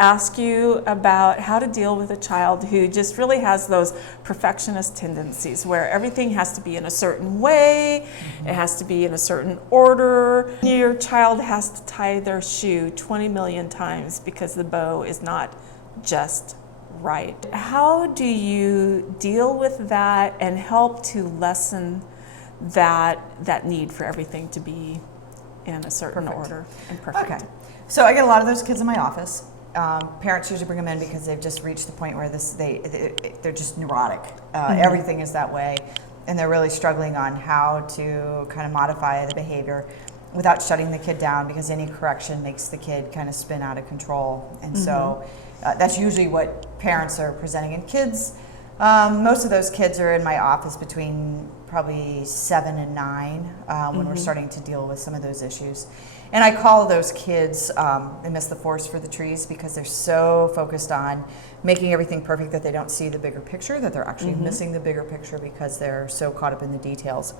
ask you about how to deal with a child who just really has those perfectionist tendencies where everything has to be in a certain way, it has to be in a certain order. Your child has to tie their shoe 20 million times because the bow is not just right. How do you deal with that and help to lessen that need for everything to be in a certain order and perfect? Okay. So I get a lot of those kids in my office. Parents usually bring them in because they've just reached the point where they're just neurotic. Everything is that way, and they're really struggling on how to kind of modify the behavior without shutting the kid down, because any correction makes the kid kind of spin out of control. And so that's usually what parents are presenting in kids. Most of those kids are in my office between probably 7 and 9 when we're starting to deal with some of those issues. And I call those kids, they miss the forest for the trees, because they're so focused on making everything perfect that they don't see the bigger picture, that they're actually missing the bigger picture because they're so caught up in the details.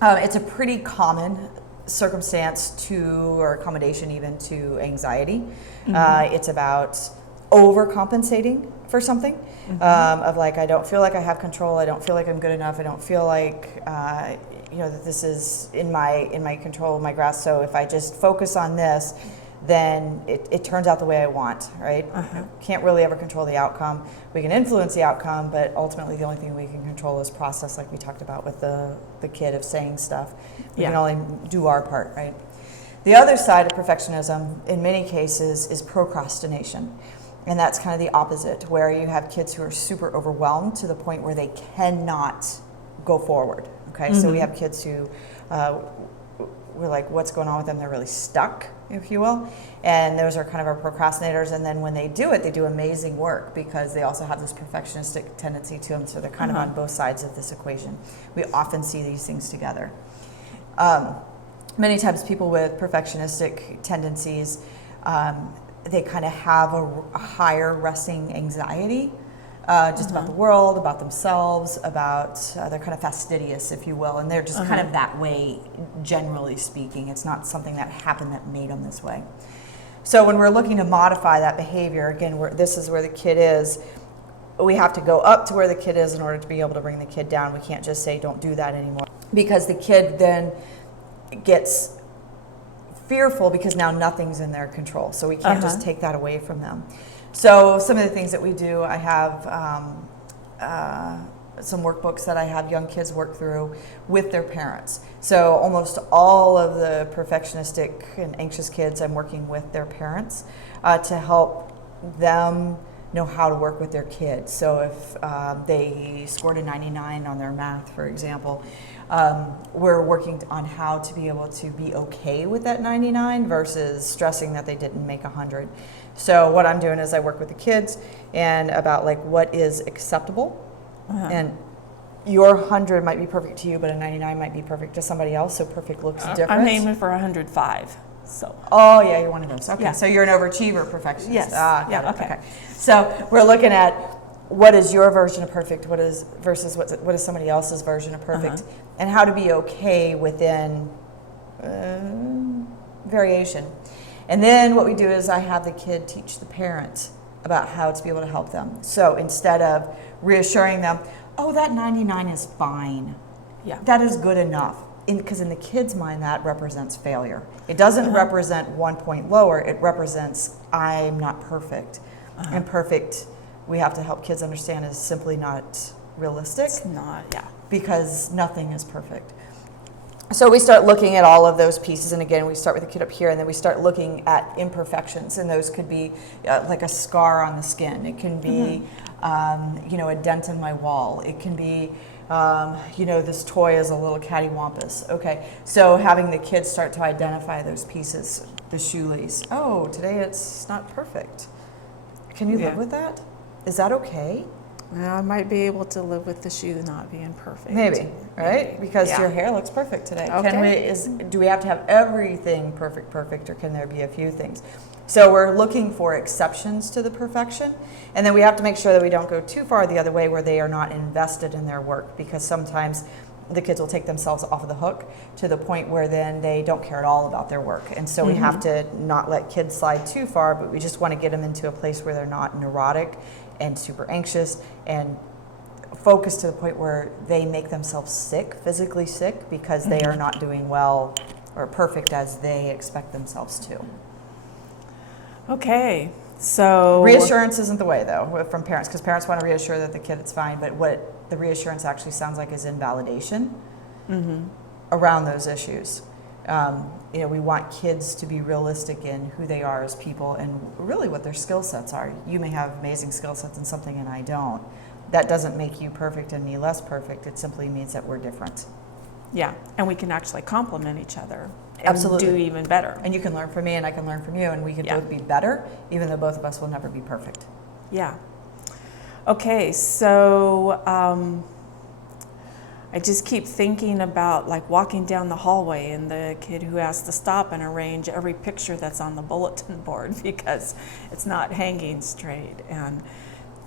It's a pretty common circumstance to, or accommodation even to, anxiety. It's about overcompensating for something, of like, I don't feel like I have control, I don't feel like I'm good enough, I don't feel like that this is in my control, my grasp. So if I just focus on this, then it turns out the way I want, right? Can't really ever control the outcome. We can influence the outcome, but ultimately the only thing we can control is process, like we talked about with the kid of saying stuff. We can only do our part, right? The other side of perfectionism in many cases is procrastination. And that's kind of the opposite, where you have kids who are super overwhelmed to the point where they cannot go forward. Okay, so we have kids who we're like, what's going on with them? They're really stuck, if you will. And those are kind of our procrastinators. And then when they do amazing work, because they also have this perfectionistic tendency to them. So they're kind of on both sides of this equation. We often see these things together. Many times people with perfectionistic tendencies, they kind of have a higher resting anxiety, just about the world, about themselves, about, they're kind of fastidious, if you will, and they're just kind of that way, generally speaking. It's not something that happened that made them this way. So when we're looking to modify that behavior, again, this is where the kid is, we have to go up to where the kid is in order to be able to bring the kid down. We can't just say, don't do that anymore, because the kid then gets fearful because now nothing's in their control. So we can't just take that away from them. So some of the things that we do, I have some workbooks that I have young kids work through with their parents. So almost all of the perfectionistic and anxious kids, I'm working with their parents to help them know how to work with their kids. So if they scored a 99 on their math, for example, we're working on how to be able to be okay with that 99 versus stressing that they didn't make 100. So what I'm doing is I work with the kids and about like what is acceptable. And your 100 might be perfect to you, but a 99 might be perfect to somebody else. So perfect looks different. I'm aiming for 105. So. Oh yeah, you're one of those. Okay, so you're an overachiever perfectionist. Yes. Okay. So we're looking at what is your version of perfect, what is versus what is somebody else's version of perfect, and how to be okay within variation. And then what we do is I have the kid teach the parent about how to be able to help them. So instead of reassuring them, oh, that 99 is fine, that is good enough. Because in the kid's mind, that represents failure. It doesn't represent 1 point lower. It represents I'm not perfect. And perfect, we have to help kids understand, is simply not realistic. It's not, because nothing is perfect. So we start looking at all of those pieces, and again, we start with the kid up here, and then we start looking at imperfections, and those could be like a scar on the skin. It can be, a dent in my wall. It can be, this toy is a little cattywampus. Okay, so having the kids start to identify those pieces, the shoelace. Oh, today it's not perfect. Can you live with that? Is that okay? Well, I might be able to live with the shoe not being perfect. Maybe, right? Maybe. Because your hair looks perfect today. Okay. Do we have to have everything perfect, or can there be a few things? So we're looking for exceptions to the perfection, and then we have to make sure that we don't go too far the other way where they are not invested in their work, because sometimes the kids will take themselves off of the hook to the point where then they don't care at all about their work. And so we have to not let kids slide too far, but we just want to get them into a place where they're not neurotic and super anxious and focused to the point where they make themselves sick, physically sick, because they are not doing well or perfect as they expect themselves to. Okay, so Reassurance isn't the way, though, from parents, because parents want to reassure that the kid is fine, but what the reassurance actually sounds like is invalidation around those issues. We want kids to be realistic in who they are as people and really what their skill sets are. You may have amazing skill sets in something and I don't. That doesn't make you perfect and me less perfect. It simply means that we're different. yeah, and we can actually complement each other and Absolutely. do even better. And you can learn from me and I can learn from you, and we can Yeah. both be better, even though both of us will never be perfect. Yeah. Okay, so I just keep thinking about like walking down the hallway and the kid who has to stop and arrange every picture that's on the bulletin board because it's not hanging straight and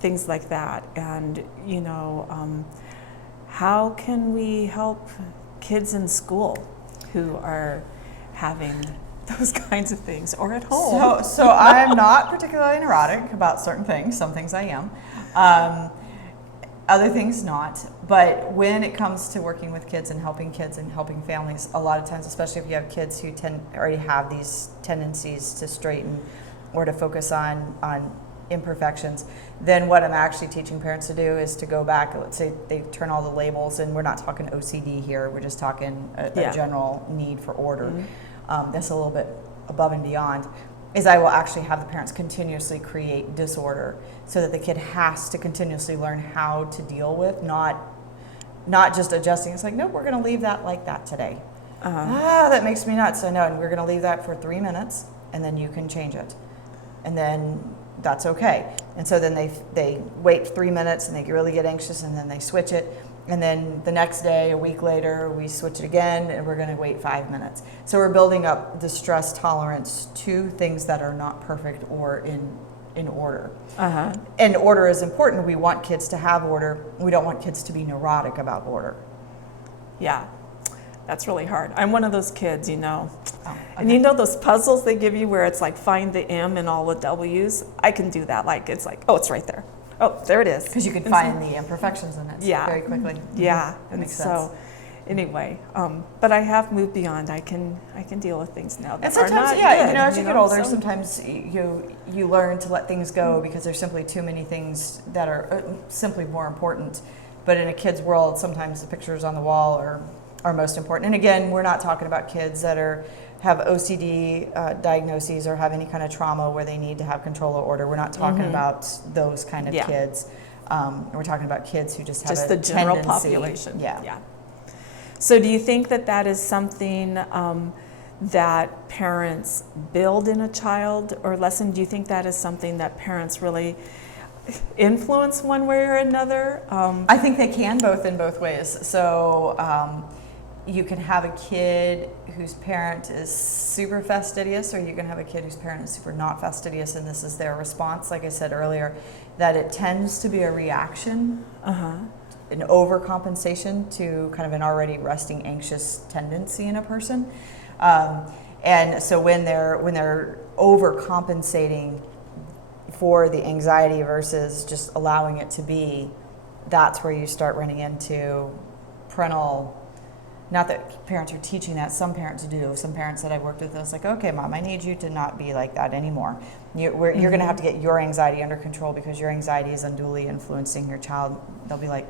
things like that. And, how can we help kids in school who are having those kinds of things, or at home? So I'm not particularly neurotic about certain things. Some things I am. Other things not. But when it comes to working with kids and helping families, a lot of times, especially if you have kids who already have these tendencies to straighten or to focus on imperfections, then what I'm actually teaching parents to do is to go back. Let's say they turn all the labels, and we're not talking OCD here. We're just talking a general need for order. That's a little bit above and beyond. Is I will actually have the parents continuously create disorder so that the kid has to continuously learn how to deal with, not just adjusting. It's like, no, we're going to leave that like that today. That makes me nuts. I know, and we're going to leave that for 3 minutes, and then you can change it, and then that's okay. And so then they wait 3 minutes, and they really get anxious, and then they switch it. And then the next day, a week later, we switch it again, and we're going to wait 5 minutes. So we're building up the stress tolerance to things that are not perfect or in order. And order is important. We want kids to have order. We don't want kids to be neurotic about order. Yeah, that's really hard. I'm one of those kids, Oh, okay. And those puzzles they give you where it's like find the M and all the W's? I can do that. Like, it's like, oh, it's right there. Oh, there it is. Because you can find the imperfections in it very quickly. Yeah, That makes sense. So anyway, but I have moved beyond. I can deal with things now that And sometimes, are not good, as you get older, so- sometimes you learn to let things go because there's simply too many things that are simply more important. But in a kid's world, sometimes the pictures on the wall are most important. And again, we're not talking about kids that have OCD diagnoses or have any kind of trauma where they need to have control or order. We're not talking about those kind of kids. We're talking about kids who just have just a the general tendency. population. Yeah. So do you think that is something that parents build in a child or lessen? Do you think that is something that parents really influence one way or another? I think they can in both ways. So you can have a kid whose parent is super fastidious, or you can have a kid whose parent is super not fastidious, and this is their response, like I said earlier, that it tends to be a reaction, an overcompensation to kind of an already resting anxious tendency in a person. And so when they're overcompensating for the anxiety versus just allowing it to be, that's where you start running into parental. Not that parents are teaching that, some parents do. Some parents that I've worked with, it's like, okay, Mom, I need you to not be like that anymore. You're going to have to get your anxiety under control because your anxiety is unduly influencing your child. They'll be like,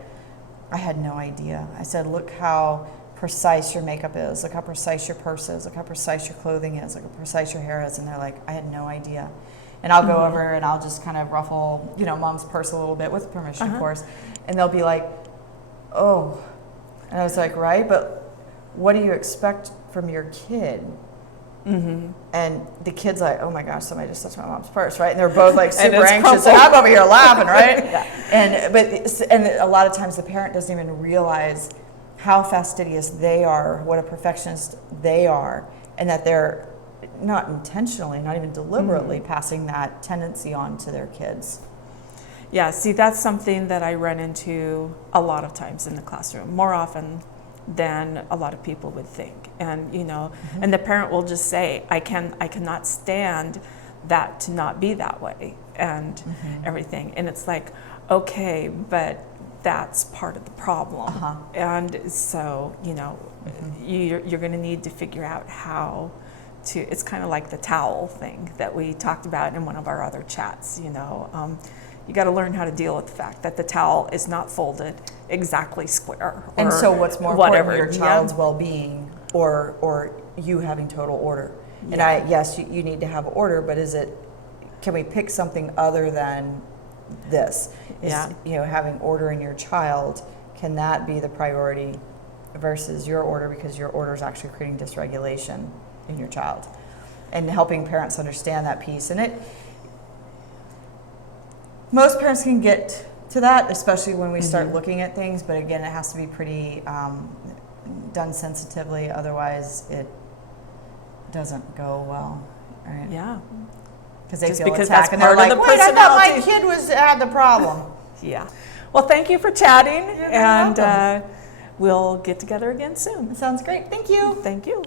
I had no idea. I said, look how precise your makeup is. Look how precise your purse is. Look how precise your clothing is. Look how precise your hair is. And they're like, I had no idea. And I'll go over and I'll just kind of ruffle, Mom's purse a little bit with permission, of course. And they'll be like, oh. And I was like, right, but what do you expect from your kid? And the kid's like, oh my gosh, somebody just touched my mom's purse, right? And they're both like super anxious, and I'm over here laughing, right? And a lot of times the parent doesn't even realize how fastidious they are, what a perfectionist they are, and that they're not intentionally, not even deliberately passing that tendency on to their kids. Yeah, see, that's something that I run into a lot of times in the classroom, more often than a lot of people would think. And, you know, and the parent will just say, I cannot stand that to not be that way and everything. And it's like, okay, but that's part of the problem. And so, you know, you're going to need to figure out how to, it's kind of like the towel thing that we talked about in one of our other chats, you know. You got to learn how to deal with the fact that the towel is not folded exactly square. And so what's more whatever, important, your child's well-being or you having total order? And yes, you need to have order, but can we pick something other than this? You know, having order in your child, can that be the priority versus your order, because your order is actually creating dysregulation in your child? And helping parents understand that piece. And most parents can get to that, especially when we start looking at things, but again, it has to be pretty done sensitively, otherwise it doesn't go well, right? Yeah. Because they Just feel because attacked that's and they're part of like, the wait, I thought my personality." kid had the problem. Yeah. Well, thank you for chatting, You're very and welcome. we'll get together again soon. Sounds great. Thank you. Thank you.